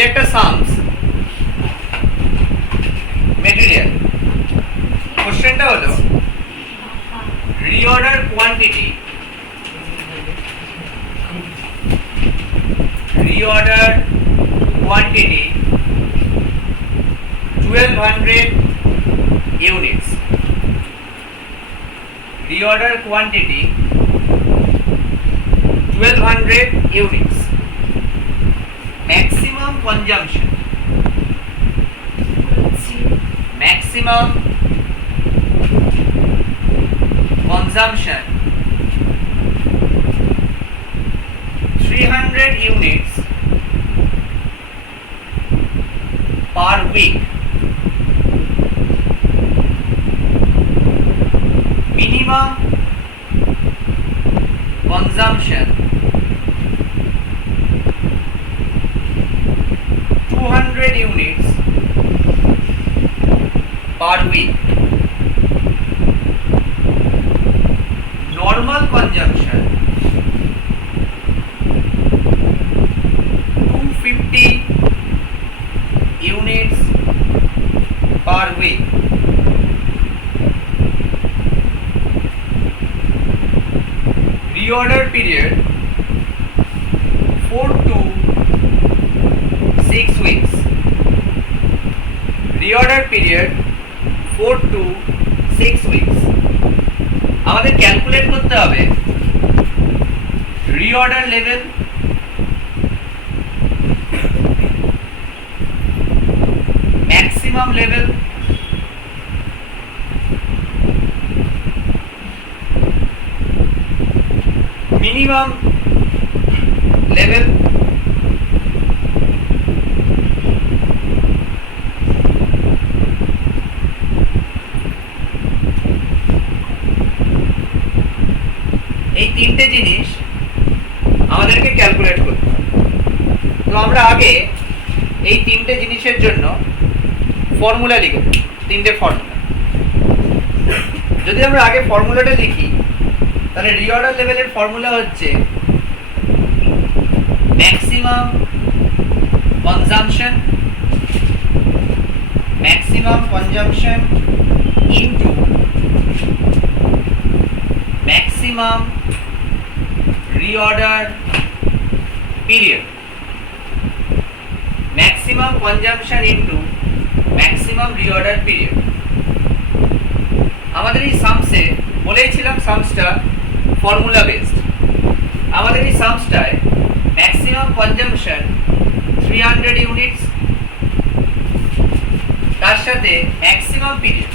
এটা একটা সামস মেটেরিয়াল। কোশ্চেনটা হলো reorder quantity reorder quantity 1200 units. Reorder quantity 1200 units. Maximum consumption. Maximum consumption 300 units per week. Minimum consumption 200 units per week. Normal consumption 250 units per week. Reorder period 4 to 6 weeks. Reorder period 4 to 6 weeks. আমাদের calculate করতে হবে reorder level, maximum level, minimum level, এই তিনটে জিনিস আমাদেরকে calculate করতে হবে। তো আমরা আগে এই তিনটে জিনিসের জন্য ফর্মুলা লিখব, তিনটে ফর্মুলা। যদি আমরা আগে ফর্মুলাটা লিখি তাহলে রিঅর্ডার লেভেলের ফর্মুলা হচ্ছে maximum consumption into maximum reorder period. Maximum consumption into maximum reorder period. আমাদের এই সামসে বলেইছিলাম সামসটা ফর্মুলা বেসড। আমাদের এই সামসটায় ম্যাক্সিমাম কনজাম্পশন 300 ইউনিটস, তার সাথে ম্যাক্সিমাম পিরিয়ড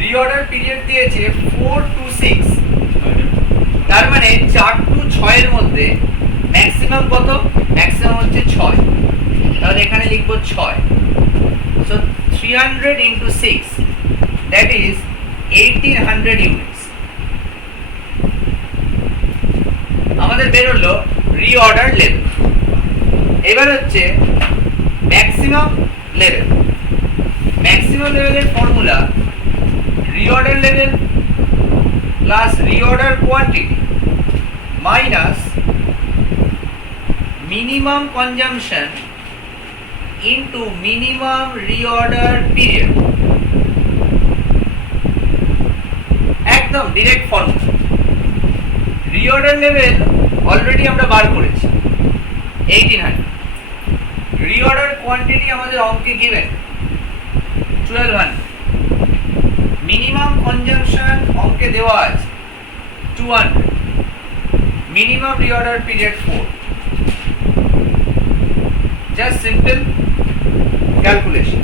রিঅর্ডার পিরিয়ড দিয়েছে 4 to 6, তার মানে 4 to 6 এর মধ্যে ম্যাক্সিমাম কত? ম্যাক্সিমাম হচ্ছে 6, তাহলে এখানে লিখব 6। So 300 into 6, that is 1800 units. আমাদের বের হলো রিঅর্ডার লেভেল। এবার হচ্ছে ম্যাক্সিমাম লেভেল। ম্যাক্সিমাম লেভেলের formula reorder level plus reorder quantity minus minimum consumption into minimum reorder period। একদম direct formula. Reorder level already আমরা বার করেছি 1800। রিঅর্ডার কোয়ান্টিটি আমাদের অঙ্কে গিভেন 1200। মিনিমাম কনজাম্পশন অঙ্কে দেওয়া আছে 200। Minimum reorder period 4। Just simple calculation,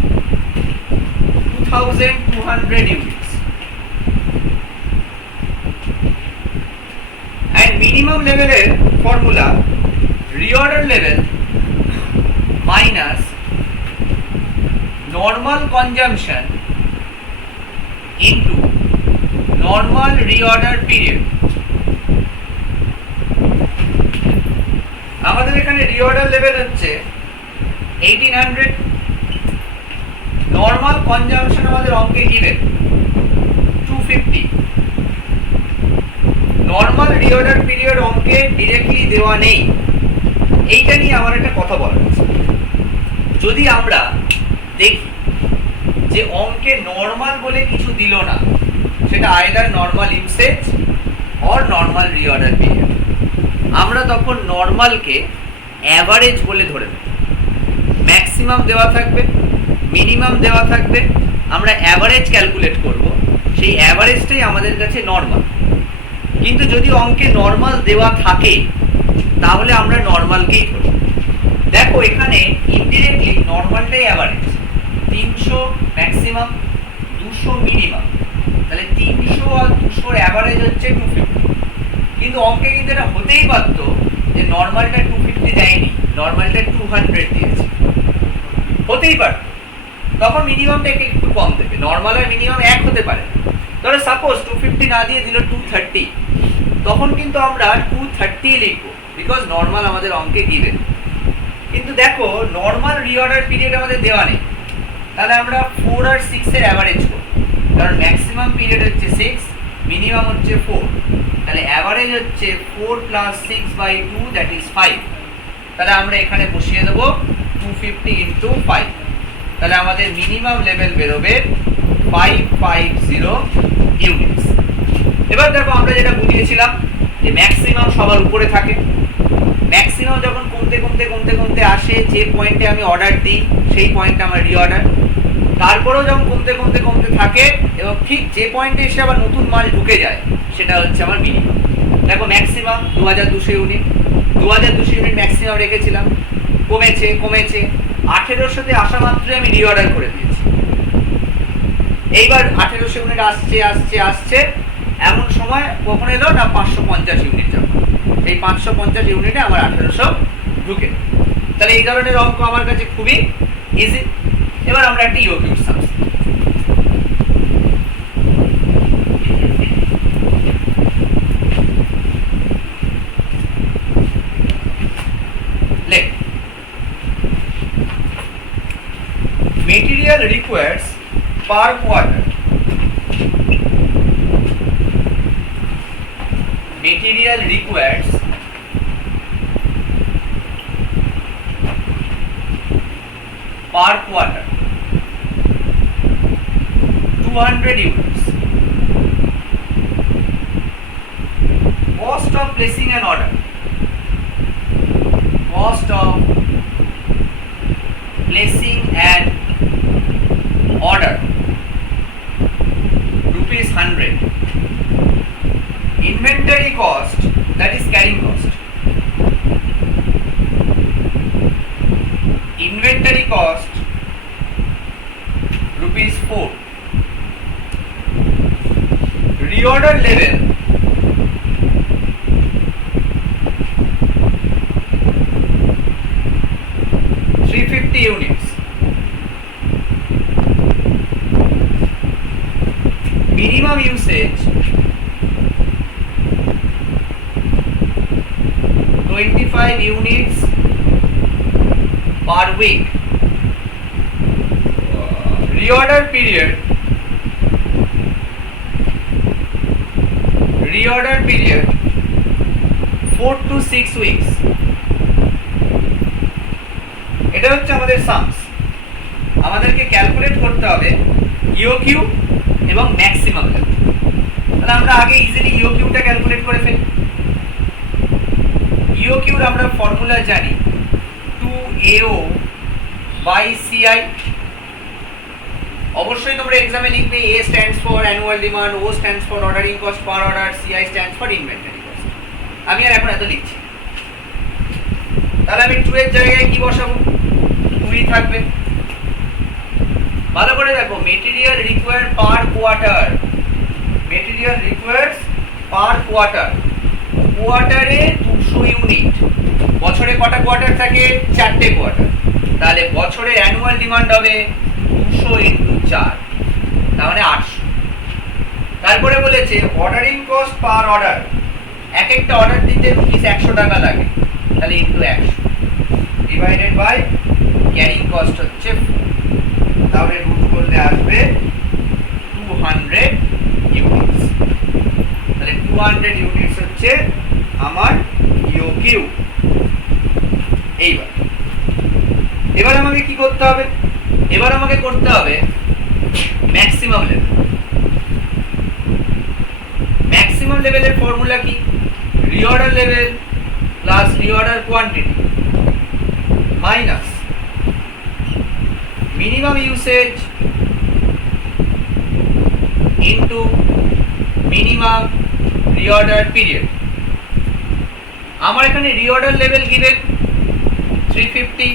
2200 units. And minimum level formula reorder level minus normal consumption into normal reorder period। আমাদের এখানে রিঅর্ডার লেভেল হচ্ছে 1800। নর্মাল কনজাম্পশন আমাদের অঙ্কে গিভেন 250। নর্মাল রিঅর্ডার পিরিয়ড অঙ্কে directly দেওয়া নেই, এইটা নিয়ে আমার একটা কথা বলার আছে। যদি আমরা দেখি যে অঙ্কে নর্মাল বলে কিছু দিল না, সেটা either normal usage or normal reorder period, আমরা তখন নর্মালকে অ্যাভারেজ বলে ধরে নেব। ম্যাক্সিমাম দেওয়া থাকবে, মিনিমাম দেওয়া থাকবে, আমরা অ্যাভারেজ ক্যালকুলেট করব, সেই অ্যাভারেজটাই আমাদের কাছে নর্মাল। কিন্তু যদি অঙ্কে নর্মাল দেওয়া থাকে তাহলে আমরা নর্মালকেই ধরব। দেখো এখানে ইনডিরেক্টলি নর্মালটাই অ্যাভারেজ, 300 ম্যাক্সিমাম, 200 মিনিমাম, তাহলে 300 আর 200 অ্যাভারেজ হচ্ছে 250। কিন্তু অঙ্কে কিন্তু এটা হতেই পারত যে নর্মালটা 250 দেয়নি, নর্মালটা 200 দিয়েছে, হতেই পারত। তখন মিনিমামটা একটু কম দেবে, নর্মাল আর মিনিমাম এক হতে পারে। তাহলে সাপোজ 250 না দিয়ে দিল 230, তখন কিন্তু আমরা 230 লিখবো, বিকজ নর্মাল আমাদের অঙ্কে গিভেন। কিন্তু দেখো নর্মাল রিঅর্ডার পিরিয়ড আমাদের দেওয়া নেই, তাহলে আমরা 4 আর 6 এর অ্যাভারেজ করব, কারণ ম্যাক্সিমাম পিরিয়ড হচ্ছে 6, মিনিমাম হচ্ছে 4, তাহলে অ্যাভারেজ হচ্ছে 4 + 6/2, দ্যাট ইজ 5। তাহলে আমরা এখানে বসিয়ে দেবো 250 × 5, তাহলে আমাদের মিনিমাম লেভেল বেরোবে 550 ইউনিটস। এবার দেখো আমরা যেটা বুঝিয়েছিলাম যে ম্যাক্সিমাম সবার উপরে থাকে, ম্যাক্সিমাম যখন কমতে কমতে কমতে কমতে আসে, যে পয়েন্টে আমি অর্ডার দিই সেই পয়েন্টে আমার রিঅর্ডার, তারপরেও যখন কমতে কমতে কমতে থাকে এবং ঠিক যে পয়েন্টে এসে আবার নতুন মাল ঢুকে যায় সেটা হচ্ছে আমার মিনিমাম। দেখো ম্যাক্সিমাম 2200 ইউনিট, 2200 ইউনিট ম্যাক্সিমাম রেখেছিলাম, কমেছে কমেছে, 1800-তে আসা মাত্রই আমি রিঅর্ডার করে দিয়েছি। এইবার 1800 ইউনিট আসছে আসছে আসছে, এমন সময় কখন এলো না 550 ইউনিট যাবে, এই 550 ইউনিটে আমার 1800 ঢুকে। তাহলে এই ধরনের অঙ্ক আমার কাছে খুবই ইজি। এবার আমরা একটা ইওকিউ সামস লেখ। Material requires per quarter. Material requires per quarter 200 units. Cost of placing an order. Cost of placing an order ₹100. Inventory cost, that is carrying cost. Inventory cost ₹4. Reorder level $350 units. Minimum usage 25 units per week. Reorder period 4 to 6 weeks. এটা হচ্ছে আমাদের সামস। আমাদেরকে calculate করতে হবে ইওকিউ এবং maximum level. তাহলে আমরা আগে ইজিলি ইওকিউটা ক্যালকুলেট করে ফেলি। ইওকিউর আমরা ফর্মুলা জানি 2AO/CI। অবশ্যই তোমরা এক্সামে লিখবে A stands for annual demand, O stands for ordering cost per order, CI stands for inventory cost। আমি আর এখন এত লিখছি। তাহলে আমি 2 এর জায়গায় কি বসাবো? 2ই থাকবে। ভালো করে দেখো, মেটেরিয়াল রিকোয়ার্ড পার কোয়ার্টার, মেটেরিয়াল রিকোয়ার্ডস পার কোয়ার্টার, কোয়ার্টারে 200 ইউনিট। বছরে কটা কোয়ার্টার থাকে? 4টে কোয়ার্টার। তাহলে বছরে অ্যানুয়াল ডিমান্ড হবে 200 × 4, তার মানে 800। তারপরে বলেছে অর্ডারিং কস্ট পার অর্ডার, এক একটা অর্ডার দিতে ₹100 লাগে, তাহলে × 100 ডিভাইডেড বাই ক্যারিং কস্ট হচ্ছে 4, তাহলে রুট করলে আসবে 200 ইউনিটস। তাহলে 200 ইউনিটস হচ্ছে আমার ইওকিউ। এইবার এবার আমাকে কি করতে হবে? এবার আমাকে করতে হবে ম্যাক্সিমাম লেভেল। ম্যাক্সিমাম লেভেলের ফর্মুলা কি? Reorder level plus reorder quantity minus minimum usage into minimum reorder period. আমার এখানে reorder level given 350,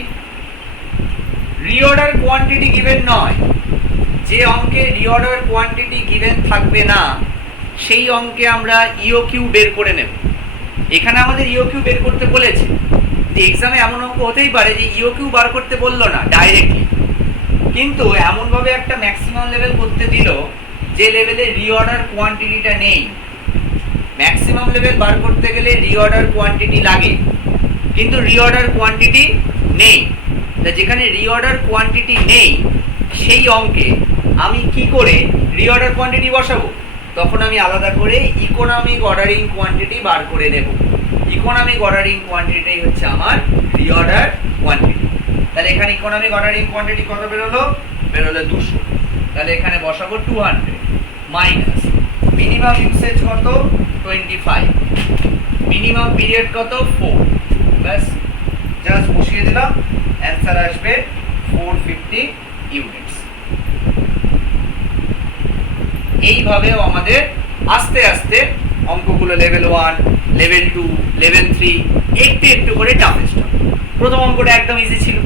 reorder quantity given নয়। যে অঙ্কে রিঅর্ডার কোয়ান্টিটি গিভেন থাকবে না সেই অঙ্কে আমরা ইওকিউ বের করে নেব। এখানে আমাদের ইওকিউ বের করতে বলেছে, এক্সামে এমন অঙ্ক হতেই পারে যে ইওকিউ বার করতে বললো না ডাইরেক্টলি, কিন্তু এমনভাবে একটা ম্যাক্সিমাম লেভেল করতে দিল যে লেভেলে রিঅর্ডার কোয়ান্টিটিটা নেই। ম্যাক্সিমাম লেভেল বার করতে গেলে রিঅর্ডার কোয়ান্টিটি লাগে, কিন্তু রিঅর্ডার কোয়ান্টিটি নেই। তা যেখানে রিঅর্ডার কোয়ান্টিটি নেই সেই অঙ্কে আমি কি করে রিঅর্ডার কোয়ান্টিটি বসাবো? তখন আমি আলাদা করে ইকোনমিক অর্ডারিং কোয়ান্টিটি বার করে নেব। ইকোনমিক অর্ডারিং কোয়ান্টিটি হচ্ছে আমার রিঅর্ডার কোয়ান্টিটি। তাহলে এখানে ইকোনমিক অর্ডারিং কোয়ান্টিটি কত বেরোলো? বেরোলো 200। তাহলে এখানে বসাবো 200 মাইনাস মিনিমাম ইউসেজ কত? 25, মিনিমাম পিরিয়ড কত? 4। ব্যাস জাস্ট বসিয়ে দিলাম, অ্যান্সার আসবে 450 ইউনিটস। এইভাবেও আমাদের আস্তে আস্তে অঙ্কগুলো লেভেল 1, লেভেল 2, লেভেল 3 একটু একটু করে টাফেস্ট হবে। প্রথম অঙ্কটা একদম ইজি ছিল,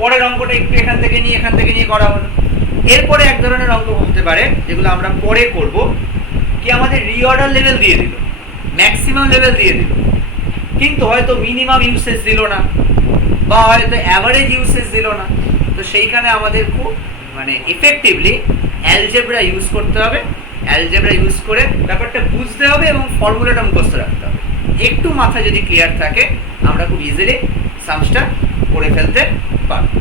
পরের অঙ্কটা একটু এখান থেকে নিয়ে করা হলো। এরপরে এক ধরনের অঙ্ক হতে পারে যেগুলো আমরা পরে করব, কি আমাদের রিঅর্ডার লেভেল দিয়ে দিল, ম্যাক্সিমাম লেভেল দিয়ে দিল, কিন্তু হয়তো মিনিমাম ইউসেজ দিল না বা হয়তো অ্যাভারেজ ইউসেজ দিল না। তো সেইখানে আমাদের খুব এফেক্টিভলি অ্যালজেব্রা ইউজ করতে হবে। অ্যালজেব্রা ইউজ করে ব্যাপারটা বুঝতে হবে এবং ফর্মুলাটা মুখস্থ রাখতে হবে। একটু মাথা যদি ক্লিয়ার থাকে আমরা খুব ইজিলি সামসটা করে ফেলতে পারবো।